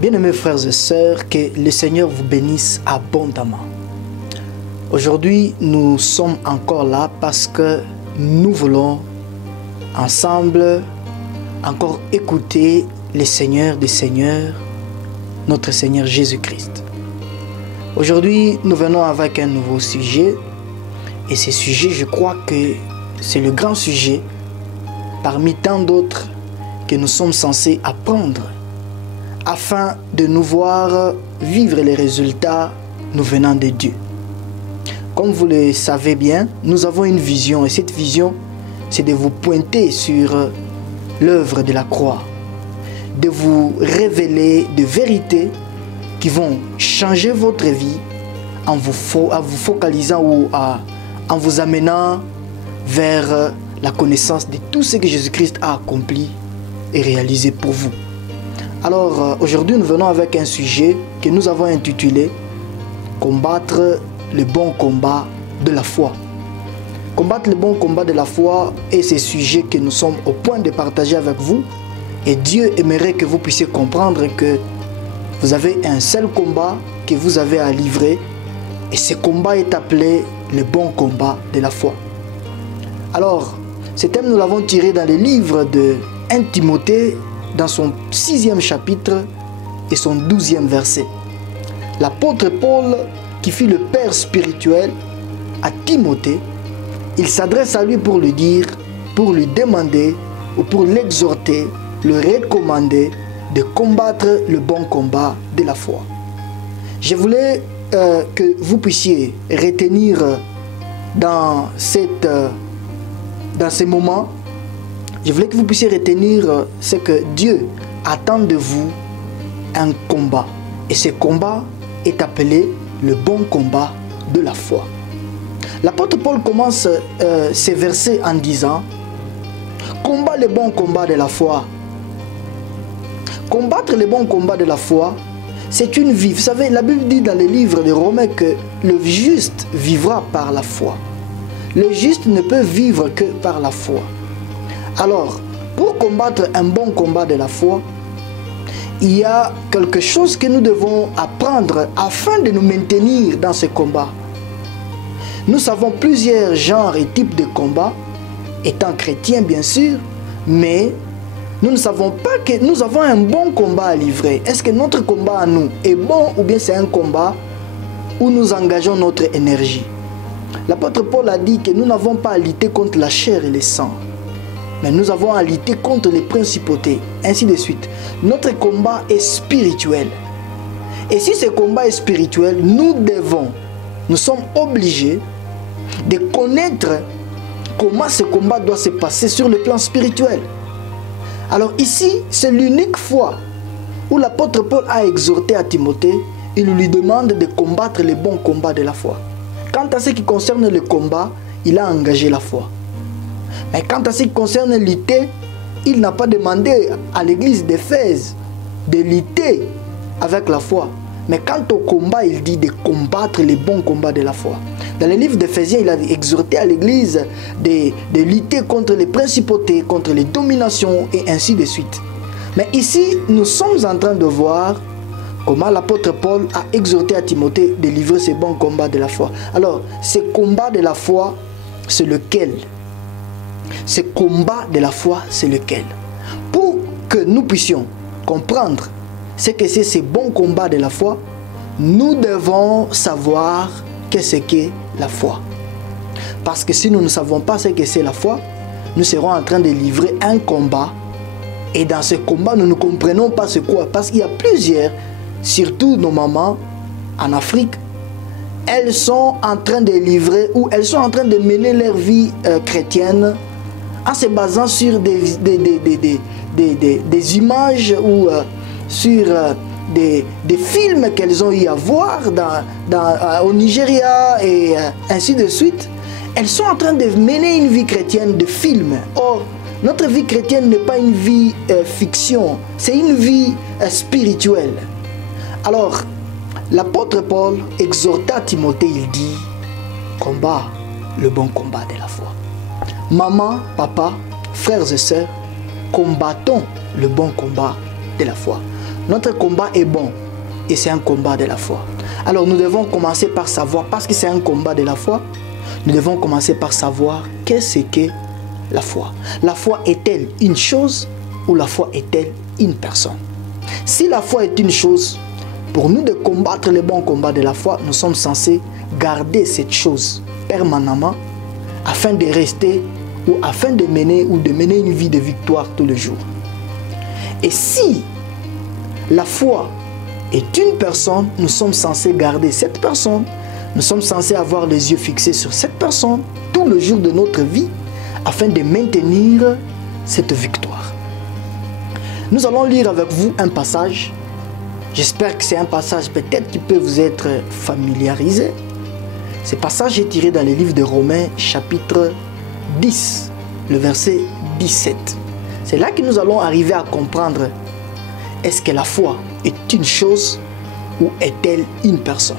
Bien-aimés frères et sœurs, que le Seigneur vous bénisse abondamment. Aujourd'hui, nous sommes encore là parce que nous voulons ensemble encore écouter le Seigneur des Seigneurs, notre Seigneur Jésus-Christ. Aujourd'hui, nous venons avec un nouveau sujet et ce sujet, je crois que c'est le grand sujet parmi tant d'autres que nous sommes censés apprendre afin de nous voir vivre les résultats nous venant de Dieu. Comme vous le savez bien, nous avons une vision et cette vision, c'est de vous pointer sur l'œuvre de la croix, de vous révéler des vérités qui vont changer votre vie en vous focalisant ou en vous amenant vers la connaissance de tout ce que Jésus-Christ a accompli et réalisé pour vous. Alors aujourd'hui nous venons avec un sujet que nous avons intitulé « Combattre le bon combat de la foi ». Combattre le bon combat de la foi est ce sujet que nous sommes au point de partager avec vous. Et Dieu aimerait que vous puissiez comprendre que vous avez un seul combat que vous avez à livrer. Et ce combat est appelé le bon combat de la foi. Alors, ce thème nous l'avons tiré dans le livre de 1 Timothée, dans son 6e chapitre et son 12e verset. L'apôtre Paul, qui fut le père spirituel à Timothée, il s'adresse à lui pour lui dire, pour lui demander ou pour l'exhorter, le recommander de combattre le bon combat de la foi. Je voulais que vous puissiez retenir dans ces moments, je voulais que vous puissiez retenir ce que Dieu attend de vous, un combat. Et ce combat est appelé le bon combat de la foi. L'apôtre Paul commence ces versets en disant « Combat le bon combat de la foi ». Combattre le bon combat de la foi, c'est une vie. Vous savez, la Bible dit dans les livres de Romains que le juste vivra par la foi. Le juste ne peut vivre que par la foi. Alors, pour combattre un bon combat de la foi, il y a quelque chose que nous devons apprendre afin de nous maintenir dans ce combat. Nous savons plusieurs genres et types de combats, étant chrétiens bien sûr, mais nous ne savons pas que nous avons un bon combat à livrer. Est-ce que notre combat à nous est bon ou bien c'est un combat où nous engageons notre énergie? L'apôtre Paul a dit que nous n'avons pas à lutter contre la chair et le sang, mais nous avons à lutter contre les principautés, ainsi de suite. Notre combat est spirituel. Et si ce combat est spirituel, nous sommes obligés de connaître comment ce combat doit se passer sur le plan spirituel. Alors ici, c'est l'unique fois où l'apôtre Paul a exhorté à Timothée, il lui demande de combattre le bon combat de la foi. Quant à ce qui concerne le combat, il a engagé la foi. Mais quant à ce qui concerne lutter, il n'a pas demandé à l'église d'Éphèse de lutter avec la foi. Mais quant au combat, il dit de combattre le bon combat de la foi. Dans le livre d'Éphésiens, il a exhorté à l'église de lutter contre les principautés, contre les dominations et ainsi de suite. Mais ici, nous sommes en train de voir comment l'apôtre Paul a exhorté à Timothée de livrer ce bon combat de la foi. Alors, ce combat de la foi, c'est lequel? Ce combat de la foi, c'est lequel? Pour que nous puissions comprendre ce que c'est ce bon combat de la foi, nous devons savoir qu'est-ce qu'est la foi. Parce que si nous ne savons pas ce que c'est la foi, nous serons en train de livrer un combat. Et dans ce combat, nous ne comprenons pas ce quoi. Parce qu'il y a plusieurs, surtout nos mamans en Afrique, elles sont en train de livrer ou elles sont en train de mener leur vie chrétienne en se basant sur des images ou sur des films qu'elles ont eu à voir au Nigeria et ainsi de suite. Elles sont en train de mener une vie chrétienne de film. Or, notre vie chrétienne n'est pas une vie fiction, c'est une vie spirituelle. Alors, l'apôtre Paul exhorta Timothée, il dit, combat le bon combat de la foi. Maman, papa, frères et sœurs, combattons le bon combat de la foi. Notre combat est bon et c'est un combat de la foi. Alors nous devons commencer par savoir, parce que c'est un combat de la foi, nous devons commencer par savoir qu'est-ce que la foi. La foi est-elle une chose ou la foi est-elle une personne? Si la foi est une chose, pour nous de combattre les bons combats de la foi, nous sommes censés garder cette chose permanemment afin de rester ou afin de mener une vie de victoire tous les jours. Et si la foi est une personne, nous sommes censés garder cette personne, nous sommes censés avoir les yeux fixés sur cette personne tout le jour de notre vie afin de maintenir cette victoire. Nous allons lire avec vous un passage. J'espère que c'est un passage peut-être qui peut vous être familiarisé. Ce passage est tiré dans le livre de Romains chapitre 10, le verset 17. C'est là que nous allons arriver à comprendre, est-ce que la foi est une chose ou est-elle une personne?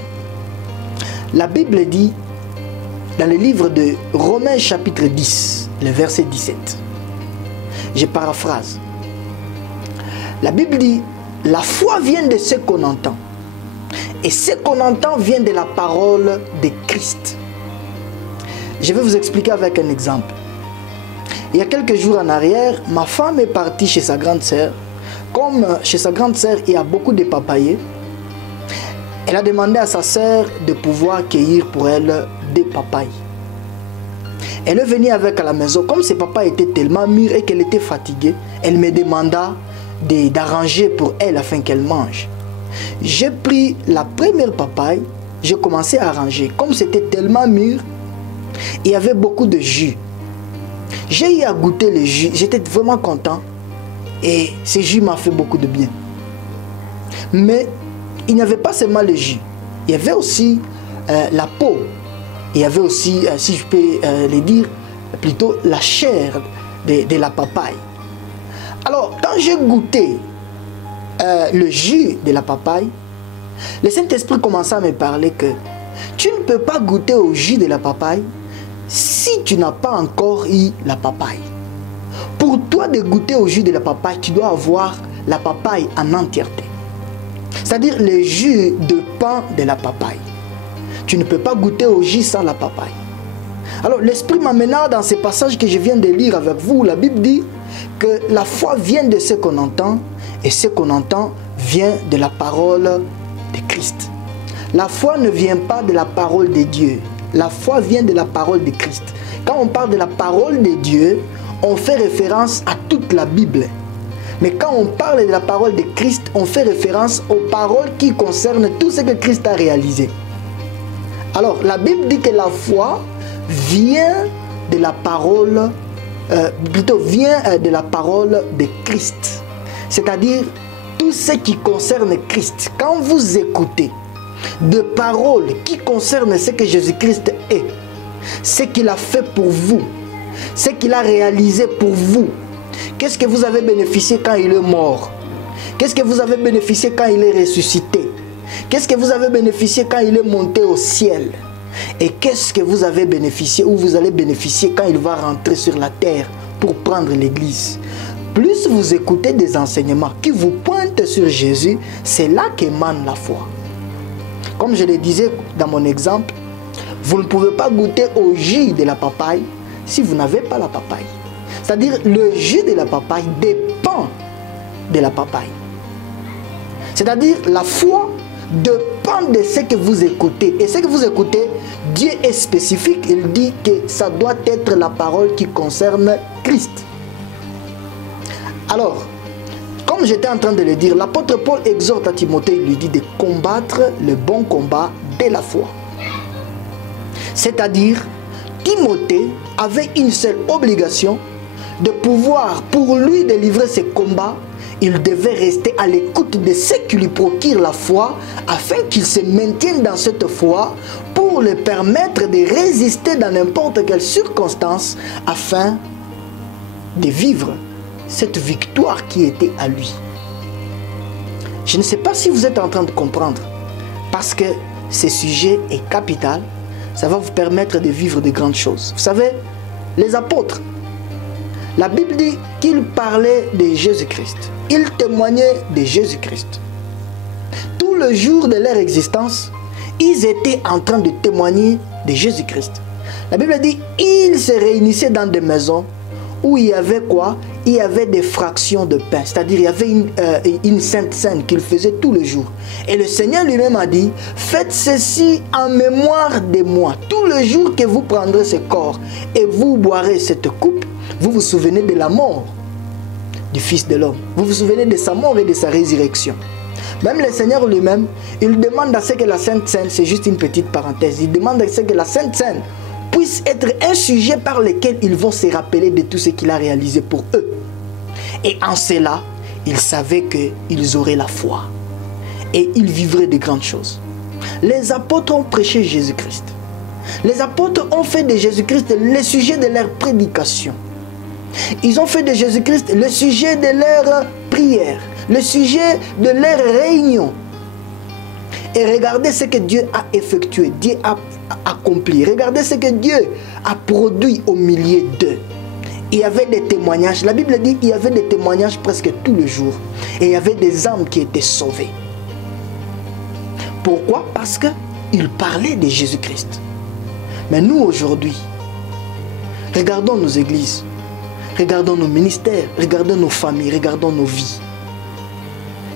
La Bible dit dans le livre de Romains chapitre 10, le verset 17. Je paraphrase. La Bible dit, la foi vient de ce qu'on entend. Et ce qu'on entend vient de la parole de Christ. Je vais vous expliquer avec un exemple. Il y a quelques jours en arrière, ma femme est partie chez sa grande sœur. Comme chez sa grande sœur, il y a beaucoup de papayers, elle a demandé à sa sœur de pouvoir cueillir pour elle des papayes. Elle est venue avec à la maison. Comme ses papayes étaient tellement mûrs et qu'elle était fatiguée, elle me demanda d'arranger pour elle afin qu'elle mange. J'ai pris la première papaye, j'ai commencé à arranger. Comme c'était tellement mûr, il y avait beaucoup de jus. J'ai eu à goûter le jus, j'étais vraiment content et ce jus m'a fait beaucoup de bien. Mais il n'y avait pas seulement le jus, il y avait aussi la peau, il y avait aussi, si je peux le dire, plutôt la chair de la papaye. Alors quand j'ai goûté le jus de la papaye, le Saint-Esprit commença à me parler que tu ne peux pas goûter au jus de la papaye si tu n'as pas encore eu la papaye. Pour toi de goûter au jus de la papaye, tu dois avoir la papaye en entièreté. C'est-à-dire le jus de pain de la papaye. Tu ne peux pas goûter au jus sans la papaye. Alors l'Esprit m'amena dans ce passage que je viens de lire avec vous. La Bible dit que la foi vient de ce qu'on entend et ce qu'on entend vient de la parole de Christ. La foi ne vient pas de la parole de Dieu. La foi vient de la parole de Christ. Quand on parle de la parole de Dieu, on fait référence à toute la Bible. Mais quand on parle de la parole de Christ, on fait référence aux paroles qui concernent tout ce que Christ a réalisé. Alors, la Bible dit que la foi vient de la parole, de la parole de Christ. C'est-à-dire, tout ce qui concerne Christ. Quand vous écoutez de paroles qui concernent ce que Jésus-Christ est, ce qu'il a fait pour vous, ce qu'il a réalisé pour vous, qu'est-ce que vous avez bénéficié quand il est mort? Qu'est-ce que vous avez bénéficié quand il est ressuscité? Qu'est-ce que vous avez bénéficié quand il est monté au ciel? Et qu'est-ce que vous avez bénéficié ou vous allez bénéficier quand il va rentrer sur la terre pour prendre l'église? Plus vous écoutez des enseignements qui vous pointent sur Jésus, c'est là qu'émane la foi. Comme je le disais dans mon exemple, vous ne pouvez pas goûter au jus de la papaye si vous n'avez pas la papaye. C'est-à-dire le jus de la papaye dépend de la papaye. C'est-à-dire la foi dépend de ce que vous écoutez. Et ce que vous écoutez, Dieu est spécifique. Il dit que ça doit être la parole qui concerne Christ. Alors, comme j'étais en train de le dire, l'apôtre Paul exhorte à Timothée, il lui dit de combattre le bon combat de la foi. C'est-à-dire, Timothée avait une seule obligation, de pouvoir, pour lui, de livrer ses combats. Il devait rester à l'écoute de ce qui lui procure la foi, afin qu'il se maintienne dans cette foi, pour lui permettre de résister dans n'importe quelle circonstance, afin de vivre cette victoire qui était à lui. Je ne sais pas si vous êtes en train de comprendre, parce que ce sujet est capital. Ça va vous permettre de vivre de grandes choses. Vous savez, les apôtres La Bible dit qu'ils parlaient de Jésus-Christ. Ils témoignaient de Jésus-Christ. Tout le jour de leur existence, ils étaient en train de témoigner de Jésus-Christ. La Bible dit ils se réunissaient dans des maisons où il y avait quoi? Il y avait des fractions de pain. C'est-à-dire il y avait une sainte scène qu'ils faisaient tous les jours. Et le Seigneur lui-même a dit, faites ceci en mémoire de moi. Tout le jour que vous prendrez ce corps et vous boirez cette coupe, vous vous souvenez de la mort du Fils de l'homme. Vous vous souvenez de sa mort et de sa résurrection. Même le Seigneur lui-même, il demande à ce que la Sainte Seine, c'est juste une petite parenthèse, il demande à ce que la Sainte Seine puisse être un sujet par lequel ils vont se rappeler de tout ce qu'il a réalisé pour eux. Et en cela, ils savaient qu'ils auraient la foi. Et ils vivraient de grandes choses. Les apôtres ont prêché Jésus-Christ. Les apôtres ont fait de Jésus-Christ le sujet de leur prédication. Ils ont fait de Jésus-Christ le sujet de leur prière, le sujet de leur réunion. Et regardez ce que Dieu a effectué, Dieu a accompli. Regardez ce que Dieu a produit au milieu d'eux. Il y avait des témoignages. La Bible dit qu'il y avait des témoignages presque tous les jours. Et il y avait des âmes qui étaient sauvées. Pourquoi? Parce qu'ils parlaient de Jésus-Christ. Mais nous aujourd'hui, regardons nos églises, regardons nos ministères, regardons nos familles, regardons nos vies.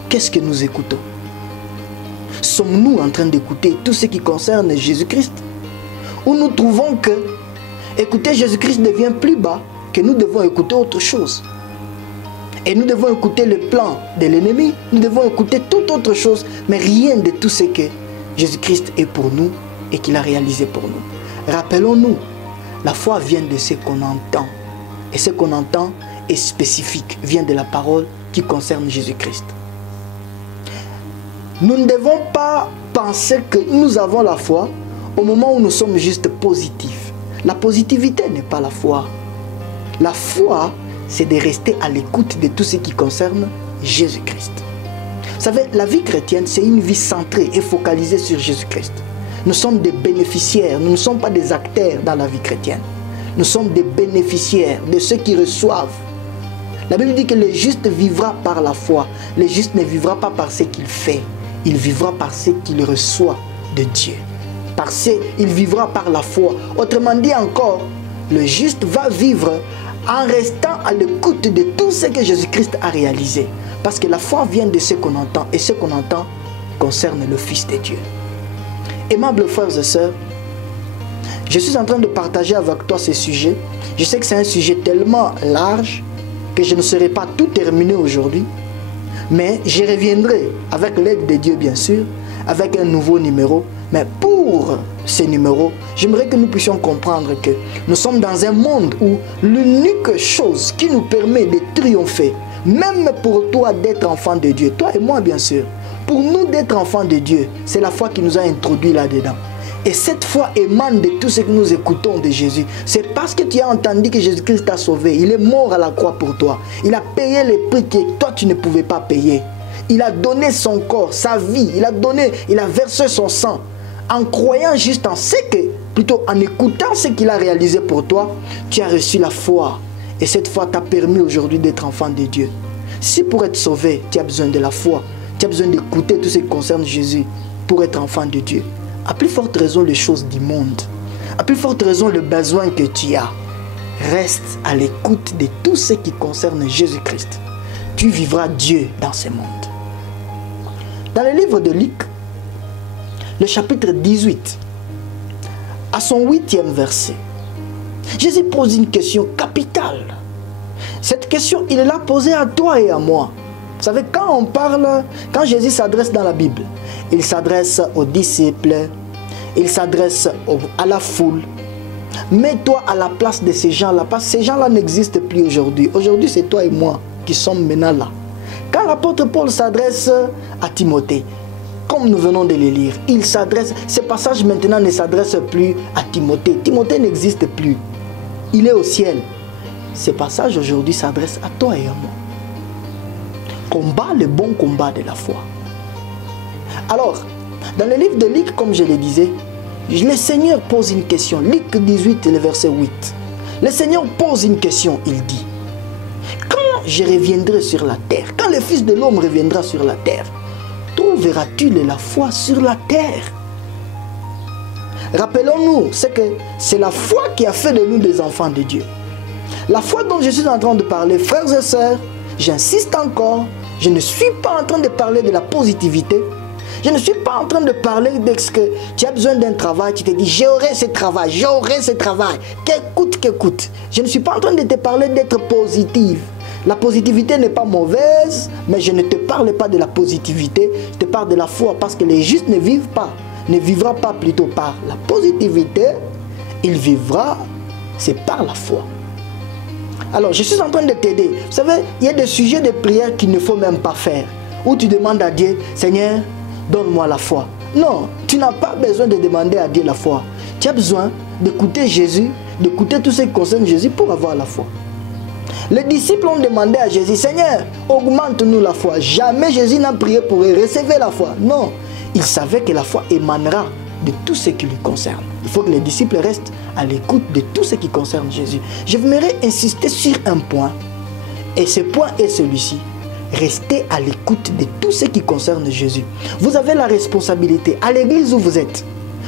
Qu'est-ce que nous écoutons? Sommes-nous en train d'écouter tout ce qui concerne Jésus-Christ? Ou nous trouvons que écouter Jésus-Christ devient plus bas, que nous devons écouter autre chose? Et nous devons écouter le plan de l'ennemi, nous devons écouter toute autre chose, mais rien de tout ce que Jésus-Christ est pour nous et qu'il a réalisé pour nous. Rappelons-nous, la foi vient de ce qu'on entend. Et ce qu'on entend est spécifique, vient de la parole qui concerne Jésus-Christ. Nous ne devons pas penser que nous avons la foi au moment où nous sommes juste positifs. La positivité n'est pas la foi. La foi, c'est de rester à l'écoute de tout ce qui concerne Jésus-Christ. Vous savez, la vie chrétienne, c'est une vie centrée et focalisée sur Jésus-Christ. Nous sommes des bénéficiaires, nous ne sommes pas des acteurs dans la vie chrétienne. Nous sommes des bénéficiaires de ceux qui reçoivent. La Bible dit que le juste vivra par la foi. Le juste ne vivra pas par ce qu'il fait. Il vivra par ce qu'il reçoit de Dieu. Il vivra par la foi. Autrement dit encore, le juste va vivre en restant à l'écoute de tout ce que Jésus-Christ a réalisé. Parce que la foi vient de ce qu'on entend. Et ce qu'on entend concerne le Fils de Dieu. Aimables frères et sœurs, je suis en train de partager avec toi ce sujet. Je sais que c'est un sujet tellement large que je ne saurais pas tout terminer aujourd'hui. Mais je reviendrai avec l'aide de Dieu bien sûr, avec un nouveau numéro. Mais pour ce numéro, j'aimerais que nous puissions comprendre que nous sommes dans un monde où l'unique chose qui nous permet de triompher, même pour toi d'être enfant de Dieu, toi et moi bien sûr, pour nous d'être enfants de Dieu, c'est la foi qui nous a introduits là-dedans. Et cette foi émane de tout ce que nous écoutons de Jésus. C'est parce que tu as entendu que Jésus-Christ t'a sauvé. Il est mort à la croix pour toi. Il a payé le prix que toi tu ne pouvais pas payer. Il a donné son corps, sa vie. Il a versé son sang. En croyant juste en ce que, plutôt en écoutant ce qu'il a réalisé pour toi, tu as reçu la foi. Et cette foi t'a permis aujourd'hui d'être enfant de Dieu. Si pour être sauvé, tu as besoin de la foi, tu as besoin d'écouter tout ce qui concerne Jésus pour être enfant de Dieu. À plus forte raison les choses du monde, à plus forte raison le besoin que tu as, reste à l'écoute de tout ce qui concerne Jésus-Christ. Tu vivras Dieu dans ce monde. Dans le livre de Luc, le chapitre 18, à son 8e verset, Jésus pose une question capitale. Cette question, il l'a posée à toi et à moi. Vous savez, quand Jésus s'adresse dans la Bible, il s'adresse aux disciples, il s'adresse à la foule. Mets-toi à la place de ces gens-là, parce que ces gens-là n'existent plus aujourd'hui. Aujourd'hui, c'est toi et moi qui sommes maintenant là. Quand l'apôtre Paul s'adresse à Timothée, comme nous venons de le lire, ce passage maintenant ne s'adresse plus à Timothée. Timothée n'existe plus. Il est au ciel. Ce passage aujourd'hui s'adresse à toi et à moi. Combat le bon combat de la foi. Alors, dans le livre de Luc, comme je le disais, le Seigneur pose une question. Luc 18, le verset 8. Le Seigneur pose une question, il dit, je reviendrai sur la terre, quand le Fils de l'homme reviendra sur la terre, trouveras-tu la foi sur la terre? Rappelons-nous, c'est la foi qui a fait de nous des enfants de Dieu. La foi dont je suis en train de parler, frères et sœurs, j'insiste encore, je ne suis pas en train de parler de la positivité. Je ne suis pas en train de parler de ce que tu as besoin d'un travail, tu te dis j'aurai ce travail, qu'écoute. Je ne suis pas en train de te parler d'être positive. La positivité n'est pas mauvaise, mais je ne te parle pas de la positivité, je te parle de la foi, parce que les justes ne vivra pas plutôt par la positivité, il vivra, c'est par la foi. Alors, je suis en train de t'aider. Vous savez, il y a des sujets de prière qu'il ne faut même pas faire, où tu demandes à Dieu, Seigneur, donne-moi la foi. Non, tu n'as pas besoin de demander à Dieu la foi. Tu as besoin d'écouter Jésus, d'écouter tout ce qui concerne Jésus pour avoir la foi. Les disciples ont demandé à Jésus, Seigneur, augmente-nous la foi. Jamais Jésus n'a prié pour recevoir la foi. Non, il savait que la foi émanera de tout ce qui lui concerne. Il faut que les disciples restent à l'écoute de tout ce qui concerne Jésus. Je voudrais insister sur un point, et ce point est celui-ci. Restez à l'écoute de tout ce qui concerne Jésus. Vous avez la responsabilité, à l'église où vous êtes,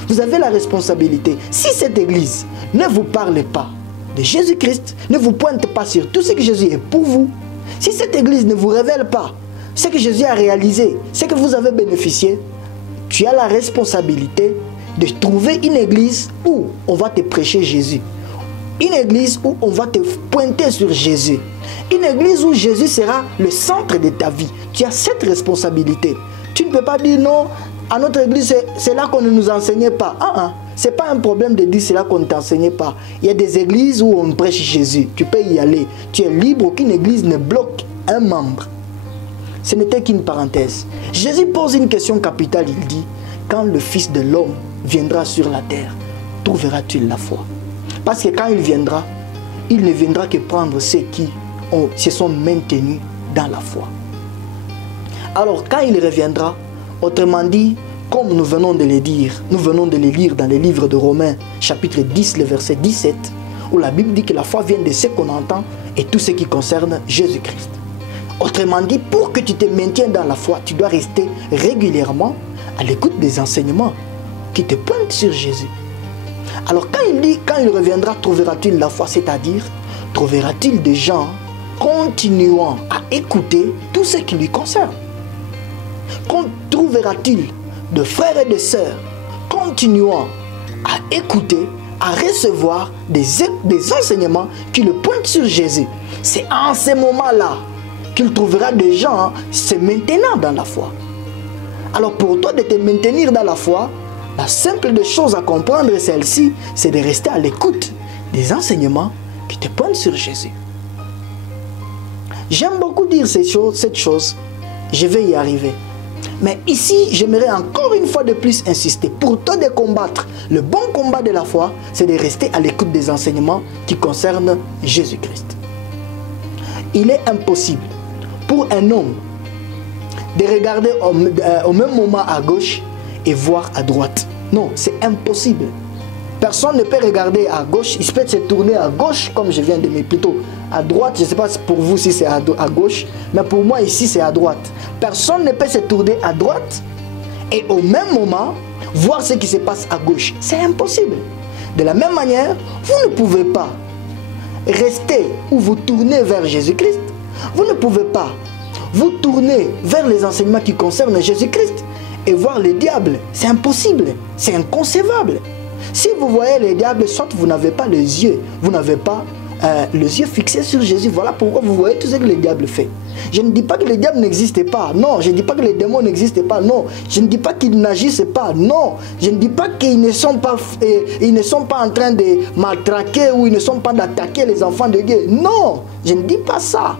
vous avez la responsabilité. Si cette église ne vous parle pas de Jésus-Christ, ne vous pointe pas sur tout ce que Jésus est pour vous, si cette église ne vous révèle pas ce que Jésus a réalisé, ce que vous avez bénéficié, tu as la responsabilité de trouver une église où on va te prêcher Jésus. Une église où on va te pointer sur Jésus. Une église où Jésus sera le centre de ta vie. Tu as cette responsabilité. Tu ne peux pas dire non, à notre église, c'est là qu'on ne nous enseignait pas. Ce n'est pas un problème de dire c'est là qu'on ne t'enseignait pas. Il y a des églises où on prêche Jésus. Tu peux y aller. Tu es libre, aucune église ne bloque un membre. Ce n'était qu'une parenthèse. Jésus pose une question capitale. Il dit, quand le Fils de l'homme viendra sur la terre, trouveras-tu la foi? Parce que quand il viendra, il ne viendra que prendre ceux qui se sont maintenus dans la foi. Alors quand il reviendra, autrement dit, comme nous venons de le dire, nous venons de le lire dans le livre de Romains, chapitre 10, le verset 17, où la Bible dit que la foi vient de ce qu'on entend et tout ce qui concerne Jésus-Christ. Autrement dit, pour que tu te maintiennes dans la foi, tu dois rester régulièrement à l'écoute des enseignements qui te pointent sur Jésus. Alors quand il dit, quand il reviendra, trouveras-tu la foi, c'est-à-dire, trouveras-tu des gens continuant à écouter tout ce qui lui concerne? Trouveras-tu de frères et de sœurs continuant à écouter, à recevoir des enseignements qui le pointent sur Jésus? C'est en ce moment-là qu'il trouvera des gens se maintenant dans la foi. Alors pour toi de te maintenir dans la foi, la simple des choses à comprendre est celle-ci, c'est de rester à l'écoute des enseignements qui te pointent sur Jésus. J'aime beaucoup dire cette chose, je vais y arriver. Mais ici, j'aimerais encore une fois de plus insister. Pour toi de combattre le bon combat de la foi, c'est de rester à l'écoute des enseignements qui concernent Jésus-Christ. Il est impossible pour un homme de regarder au même moment à gauche et voir à droite. Non, c'est impossible. Personne ne peut regarder à gauche, il peut se tourner à gauche, comme je viens de dire, plutôt à droite. Je ne sais pas pour vous si c'est à gauche, mais pour moi ici c'est à droite. Personne ne peut se tourner à droite et au même moment voir ce qui se passe à gauche. C'est impossible. De la même manière, vous ne pouvez pas rester ou vous tourner vers Jésus-Christ. Vous ne pouvez pas vous tourner vers les enseignements qui concernent Jésus-Christ et voir le diable. C'est impossible, c'est inconcevable. Si vous voyez le diable, soit vous n'avez pas les yeux, vous n'avez pas les yeux fixés sur Jésus. Voilà pourquoi vous voyez tout ce que le diable fait. Je ne dis pas que le diable n'existe pas, non. Je ne dis pas que les démons n'existent pas, non. Je ne dis pas qu'ils n'agissent pas, non. Je ne dis pas qu'ils ne sont pas en train de maltraquer ou ils ne sont pas d'attaquer les enfants de Dieu. Non, je ne dis pas ça.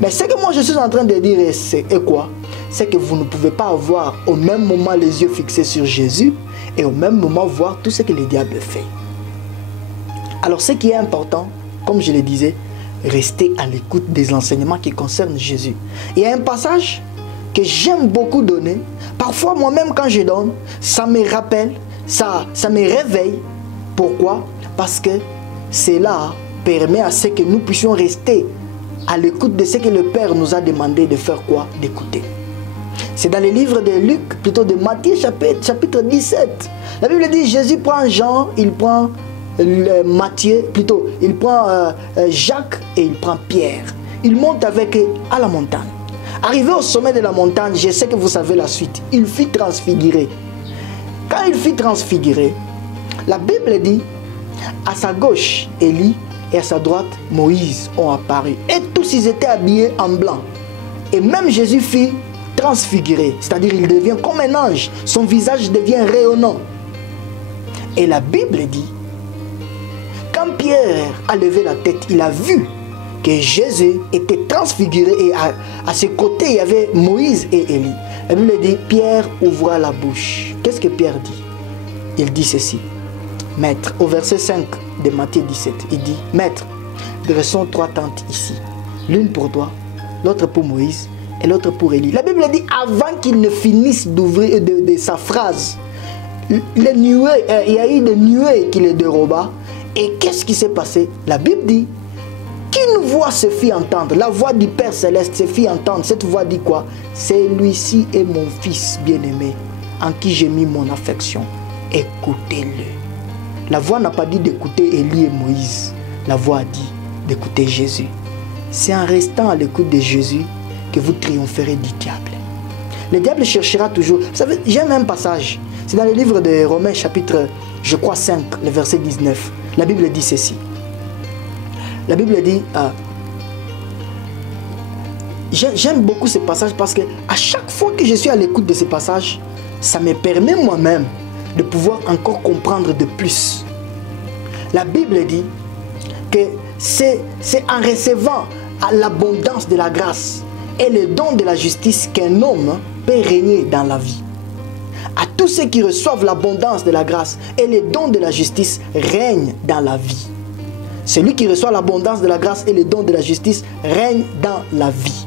Mais ce que moi je suis en train de dire, c'est quoi? C'est que vous ne pouvez pas avoir au même moment les yeux fixés sur Jésus et au même moment voir tout ce que le diable fait. Alors ce qui est important, comme je le disais, restez à l'écoute des enseignements qui concernent Jésus. Il y a un passage que j'aime beaucoup donner. Parfois moi-même quand je donne, ça me rappelle, ça me réveille. Pourquoi? Parce que cela permet à ce que nous puissions rester à l'écoute de ce que le Père nous a demandé de faire quoi? D'écouter. C'est dans le livre de Luc, plutôt de Matthieu chapitre 17. La Bible dit, Jésus prend Jean, il prend Matthieu, plutôt, il prend Jacques et il prend Pierre. Il monte avec eux à la montagne. Arrivé au sommet de la montagne, je sais que vous savez la suite, il fut transfiguré. Quand il fut transfiguré, la Bible dit, à sa gauche, Élie, et à sa droite, Moïse ont apparu. Et tous ils étaient habillés en blanc. Et même Jésus fut transfiguré, c'est-à-dire il devient comme un ange. Son visage devient rayonnant. Et la Bible dit, quand Pierre a levé la tête, il a vu que Jésus était transfiguré et à ses côtés, il y avait Moïse et Élie. La Bible dit, Pierre ouvra la bouche. Qu'est-ce que Pierre dit? Il dit ceci. Maître, au verset 5 de Matthieu 17, il dit, Maître, dressons 3 tentes ici. L'une pour toi, l'autre pour Moïse et l'autre pour Élie. La Bible dit, avant qu'il ne finisse d'ouvrir de sa phrase, les nuées, il y a eu des nuées qui les déroba. Et qu'est-ce qui s'est passé? La Bible dit, qu'une voix se fit entendre, la voix du Père Céleste se fit entendre. Cette voix dit quoi? Celui-ci est mon fils bien-aimé, en qui j'ai mis mon affection. Écoutez-le. La voix n'a pas dit d'écouter Élie et Moïse. La voix a dit d'écouter Jésus. C'est en restant à l'écoute de Jésus que vous triompherez du diable. Le diable cherchera toujours. Vous savez, j'aime un passage. C'est dans le livre de Romains chapitre, je crois 5, le verset 19. La Bible dit ceci. La Bible dit, j'aime beaucoup ce passage parce que à chaque fois que je suis à l'écoute de ce passage, ça me permet moi-même de pouvoir encore comprendre de plus. La Bible dit que c'est en recevant à l'abondance de la grâce et le don de la justice qu'un homme peut régner dans la vie. À tous ceux qui reçoivent l'abondance de la grâce et le don de la justice règnent dans la vie. Celui qui reçoit l'abondance de la grâce et le don de la justice règne dans la vie.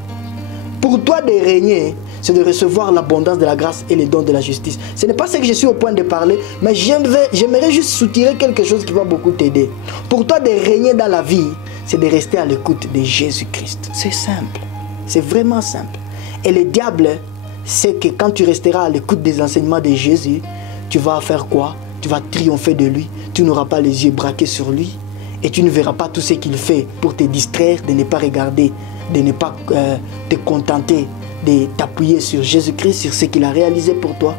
Pour toi de régner, c'est de recevoir l'abondance de la grâce et les dons de la justice. Ce n'est pas ce que je suis au point de parler, mais j'aimerais juste soutirer quelque chose qui va beaucoup t'aider. Pour toi de régner dans la vie, c'est de rester à l'écoute de Jésus-Christ. C'est simple, c'est vraiment simple. Et le diable sait que quand tu resteras à l'écoute des enseignements de Jésus, tu vas faire quoi? Tu vas triompher de lui, tu n'auras pas les yeux braqués sur lui et tu ne verras pas tout ce qu'il fait pour te distraire, de ne pas regarder, de ne pas te contenter de t'appuyer sur Jésus-Christ, sur ce qu'il a réalisé pour toi.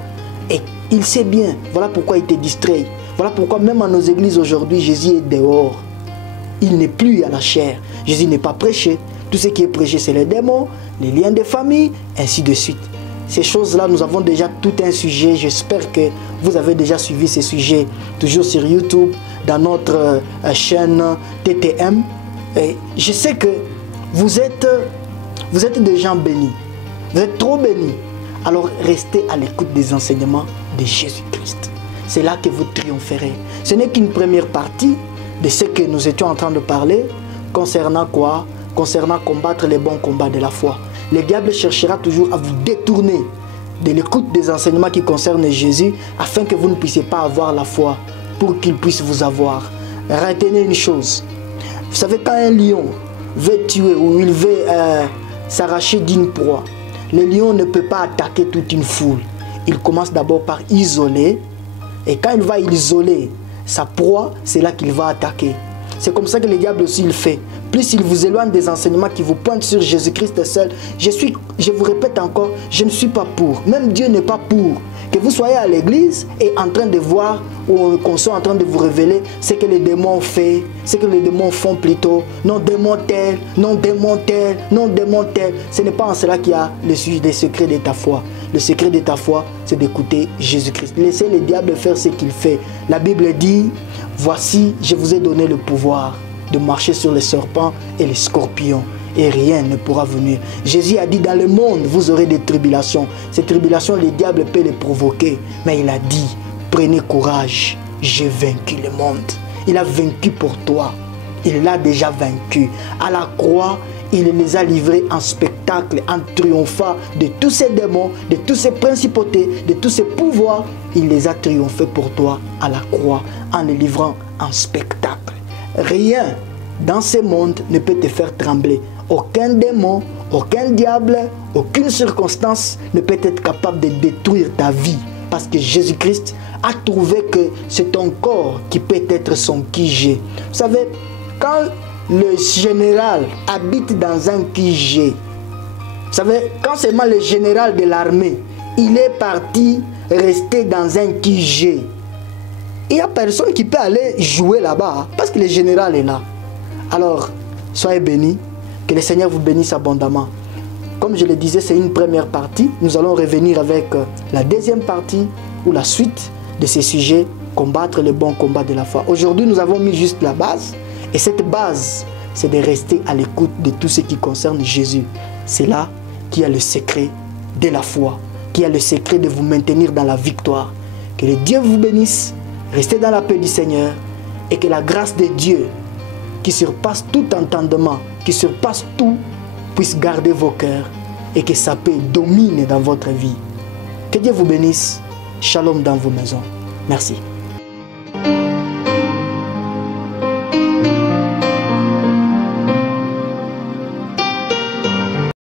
Et il sait bien, voilà pourquoi il te distrait. Voilà pourquoi même dans nos églises aujourd'hui, Jésus est dehors. Il n'est plus à la chair. Jésus n'est pas prêché. Tout ce qui est prêché, c'est les démons, les liens de famille, ainsi de suite. Ces choses-là, nous avons déjà tout un sujet. J'espère que vous avez déjà suivi ces sujets, toujours sur YouTube, dans notre chaîne TTM. Et je sais que vous êtes des gens bénis. Vous êtes trop bénis. Alors restez à l'écoute des enseignements de Jésus-Christ. C'est là que vous triompherez. Ce n'est qu'une première partie de ce que nous étions en train de parler. Concernant quoi? Concernant combattre les bons combats de la foi. Le diable cherchera toujours à vous détourner de l'écoute des enseignements qui concernent Jésus, afin que vous ne puissiez pas avoir la foi, pour qu'il puisse vous avoir. Retenez une chose. Vous savez, quand un lion veut tuer ou il veut s'arracher d'une proie, le lion ne peut pas attaquer toute une foule. Il commence d'abord par isoler. Et quand il va isoler sa proie, c'est là qu'il va attaquer. C'est comme ça que le diable aussi il fait. Plus il vous éloigne des enseignements qui vous pointent sur Jésus-Christ seul, je vous répète encore, je ne suis pas pour. Même Dieu n'est pas pour que vous soyez à l'église et en train de voir ou qu'on soit en train de vous révéler ce que les démons font, ce que les démons font plutôt. Non démon tel, non démon tel, non démon tel. Ce n'est pas en cela qu'il y a le secret de ta foi. Le secret de ta foi, c'est d'écouter Jésus-Christ. Laissez le diable faire ce qu'il fait. La Bible dit, voici, je vous ai donné le pouvoir de marcher sur les serpents et les scorpions. Et rien ne pourra venir. Jésus a dit, dans le monde, vous aurez des tribulations. Ces tribulations, le diable peut les provoquer. Mais il a dit, prenez courage, j'ai vaincu le monde. Il a vaincu pour toi. Il l'a déjà vaincu. À la croix, il les a livrés en spectacle, en triomphant de tous ces démons, de toutes ces principautés, de tous ces pouvoirs. Il les a triomphés pour toi à la croix, en les livrant en spectacle. Rien dans ce monde ne peut te faire trembler. aucun démon, aucun diable, aucune circonstance ne peut être capable de détruire ta vie. Parce que Jésus-Christ a trouvé que c'est ton corps qui peut être son QG. Vous savez, quand le général habite dans un QG, vous savez, quand seulement le général de l'armée, il est parti rester dans un QG, il n'y a personne qui peut aller jouer là-bas, parce que le général est là. Alors, soyez bénis, que le Seigneur vous bénisse abondamment. Comme je le disais, c'est une première partie. Nous allons revenir avec la deuxième partie ou la suite de ces sujets, combattre le bon combat de la foi. Aujourd'hui, nous avons mis juste la base. Et cette base, c'est de rester à l'écoute de tout ce qui concerne Jésus. C'est là qu'il y a le secret de la foi, qu'il y a le secret de vous maintenir dans la victoire. Que le Dieu vous bénisse, restez dans la paix du Seigneur et que la grâce de Dieu, qui surpasse tout entendement, qui surpasse tout, puisse garder vos cœurs et que sa paix domine dans votre vie. Que Dieu vous bénisse. Shalom dans vos maisons. Merci.